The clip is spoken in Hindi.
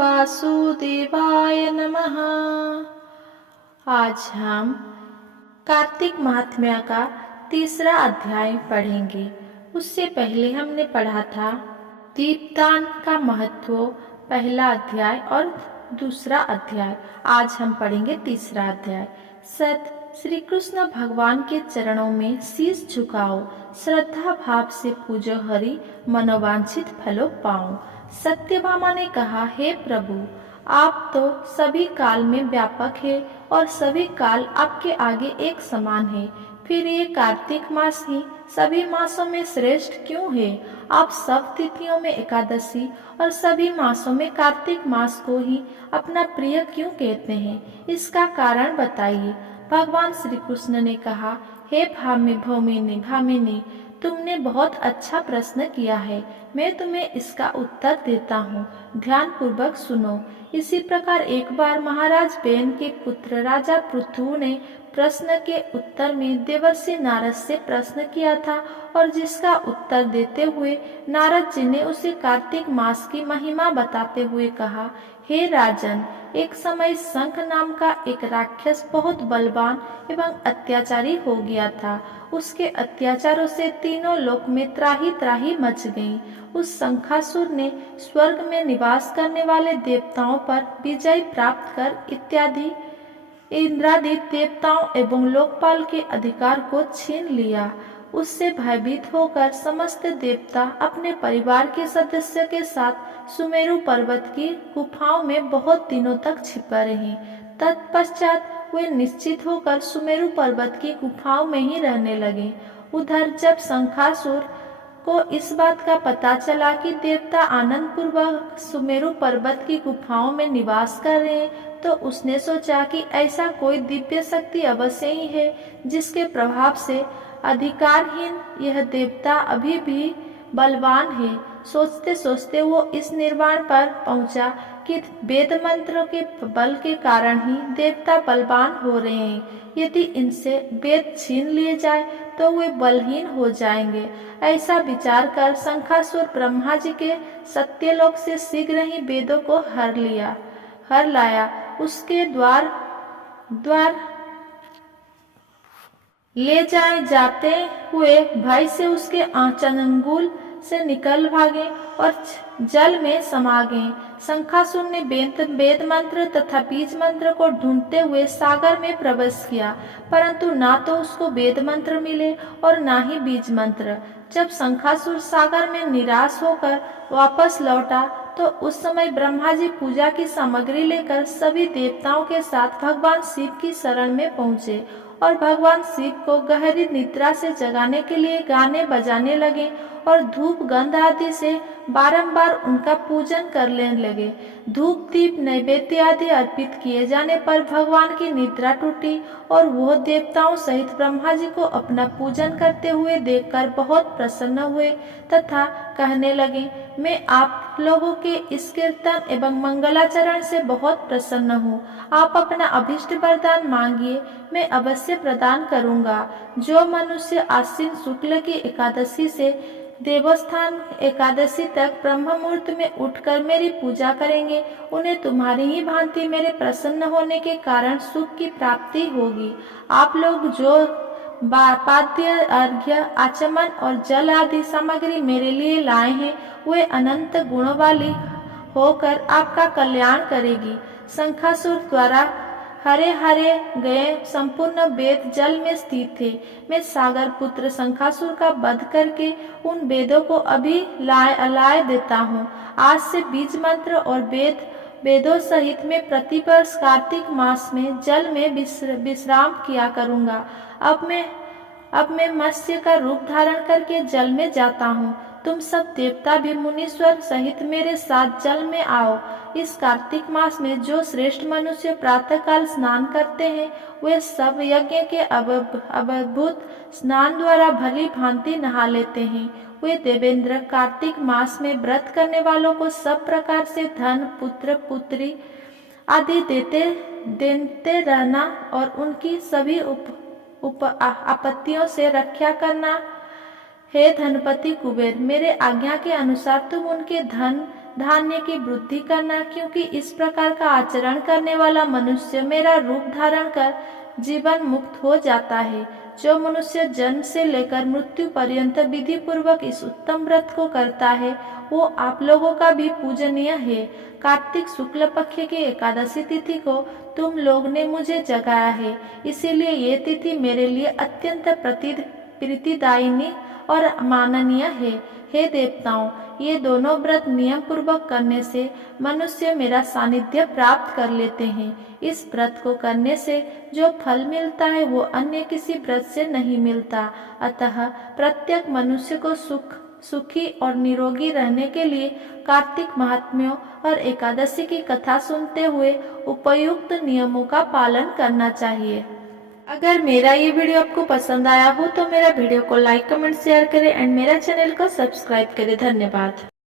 वासुदेवाय नमः। आज हम कार्तिक महात्म्य का तीसरा अध्याय पढ़ेंगे। उससे पहले हमने पढ़ा था दीपदान का महत्व, पहला अध्याय और दूसरा अध्याय। आज हम पढ़ेंगे तीसरा अध्याय। सत श्री कृष्ण भगवान के चरणों में शीश झुकाओ, श्रद्धा भाव से पूजो हरि, मनोवांछित फलों पाओ। सत्यभामा ने कहा, हे प्रभु, आप तो सभी काल में व्यापक है और सभी काल आपके आगे एक समान है। फिर ये कार्तिक मास ही सभी मासों में श्रेष्ठ क्यों है? आप सब तिथियों में एकादशी और सभी मासों में कार्तिक मास को ही अपना प्रिय क्यों कहते हैं? इसका कारण बताइए। भगवान श्री कृष्ण ने कहा, हे भामिनी, तुमने बहुत अच्छा प्रश्न किया है। मैं तुम्हें इसका उत्तर देता हूँ, ध्यान पूर्वक सुनो। इसी प्रकार एक बार महाराज बेन के पुत्र राजा पृथु ने प्रश्न के उत्तर में देवर्षि नारद से प्रश्न किया था और जिसका उत्तर देते हुए नारद जी ने उसे कार्तिक मास की महिमा बताते हुए कहा, हे राजन, एक समय शंख नाम का एक राक्षस बहुत बलवान एवं अत्याचारी हो गया था। उसके अत्याचारों से तीनों लोक में त्राही त्राही मच गई। उस शंखासुर ने स्वर्ग में निवास करने वाले देवताओं पर विजय प्राप्त कर इत्यादि इंद्रादि देवताओं एवं लोकपाल के अधिकार को छीन लिया। उससे भयभीत होकर समस्त देवता अपने परिवार के सदस्यों के साथ सुमेरु पर्वत की गुफाओं में बहुत दिनों तक छिपा रहे। तत्पश्चात वे निश्चित होकर सुमेरु पर्वत की गुफाओं में ही रहने लगे। उधर जब शंखासुर को इस बात का पता चला कि देवता आनंद पूर्वक सुमेरु पर्वत की गुफाओं में निवास कर रहे हैं, तो उसने सोचा कि ऐसा कोई दिव्य शक्ति अवश्य ही है जिसके प्रभाव से अधिकारहीन यह देवता अभी भी बलवान है। सोचते सोचते वो इस निर्वाण पर पहुंचा कि वेद मंत्रों के बल के कारण ही देवता बलवान हो रहे हैं। यदि इनसे वेद छीन लिए जाए तो वे बलहीन हो जाएंगे। ऐसा विचार कर शंखासुर ब्रह्मा जी के सत्यलोक से शीघ्र ही वेदों को हर लाया। उसके द्वार ले जाते हुए भय से उसके चंगुल से निकल भागे और जल में समा गए। शंखासुर ने वेद मंत्र तथा बीज मंत्र को ढूंढते हुए सागर में प्रवेश किया, परंतु ना तो उसको वेद मंत्र मिले और ना ही बीज मंत्र। जब शंखासुर सागर में निराश होकर वापस लौटा तो उस समय ब्रह्मा जी पूजा की सामग्री लेकर सभी देवताओं के साथ भगवान शिव की शरण में पहुँचे और भगवान शिव को गहरी निद्रा से जगाने के लिए गाने बजाने लगे और धूप गंध आदि से बारंबार उनका पूजन करने लगे। धूप दीप नैवेद्य आदि अर्पित किए जाने पर भगवान की निद्रा टूटी और वह देवताओं सहित ब्रह्मा जी को अपना पूजन करते हुए देखकर बहुत प्रसन्न हुए तथा कहने लगे, मैं आप लोगों के इस कीर्तन एवं मंगलाचरण से बहुत प्रसन्न हूँ। आप अपना अभिष्ट वरदान मांगिए, मैं अवश्य प्रदान करूँगा। जो मनुष्य आश्विन शुक्ल की एकादशी से देवस्थान एकादशी तक ब्रह्म मुहूर्त में उठकर मेरी पूजा करेंगे, उन्हें तुम्हारी ही भांति मेरे प्रसन्न होने के कारण सुख की प्राप्ति होगी। आप लोग जो पाद्य अर्घ्य आचमन और जल आदि सामग्री मेरे लिए लाए हैं, वे अनंत गुणों वाली होकर आपका कल्याण करेगी। शंखासुर द्वारा हरे गए संपूर्ण वेद जल में स्थित थे। मैं सागर पुत्र शंखासुर का वध करके उन वेदों को अभी लाए देता हूँ। आज से बीज मंत्र और वेदों सहित मैं प्रतिवर्ष कार्तिक मास में जल में विश्राम किया करूँगा। अब मैं मत्स्य का रूप धारण करके जल में जाता हूँ। तुम सब देवता भी मुनीश्वर सहित मेरे साथ जल में आओ। इस कार्तिक मास में जो श्रेष्ठ मनुष्य प्रातः काल स्नान करते हैं, वे सब यज्ञ के अद्भुत स्नान द्वारा भली भांति नहा लेते हैं। वे देवेंद्र कार्तिक मास में व्रत करने वालों को सब प्रकार से धन, पुत्र, पुत्री आदि देते रहना और उनकी सभी आपत्तियों से रक्षा करना। हे धनपति कुबेर, मेरे आज्ञा के अनुसार तुम उनके धन धान्य की वृद्धि करना, क्योंकि इस प्रकार का आचरण करने वाला मनुष्य मेरा रूप धारण कर जीवन मुक्त हो जाता है। जो मनुष्य जन्म से लेकर मृत्यु पर्यंत विधि पूर्वक इस उत्तम व्रत को करता है वो आप लोगों का भी पूजनीय है। कार्तिक शुक्ल पक्ष की एकादशी तिथि को तुम लोग ने मुझे जगाया है, इसीलिए ये तिथि मेरे लिए अत्यंत प्रीतिदायिनी और माननीय है। हे देवताओं, ये दोनों व्रत नियम पूर्वक करने से मनुष्य मेरा सानिध्य प्राप्त कर लेते हैं। इस व्रत को करने से जो फल मिलता है वो अन्य किसी व्रत से नहीं मिलता। अतः प्रत्येक मनुष्य को सुखी और निरोगी रहने के लिए कार्तिक महात्म्यों और एकादशी की कथा सुनते हुए उपयुक्त नियमों का पालन करना चाहिए। अगर मेरा ये वीडियो आपको पसंद आया हो तो मेरा वीडियो को लाइक, कमेंट, शेयर करें एंड मेरा चैनल को सब्सक्राइब करें। धन्यवाद।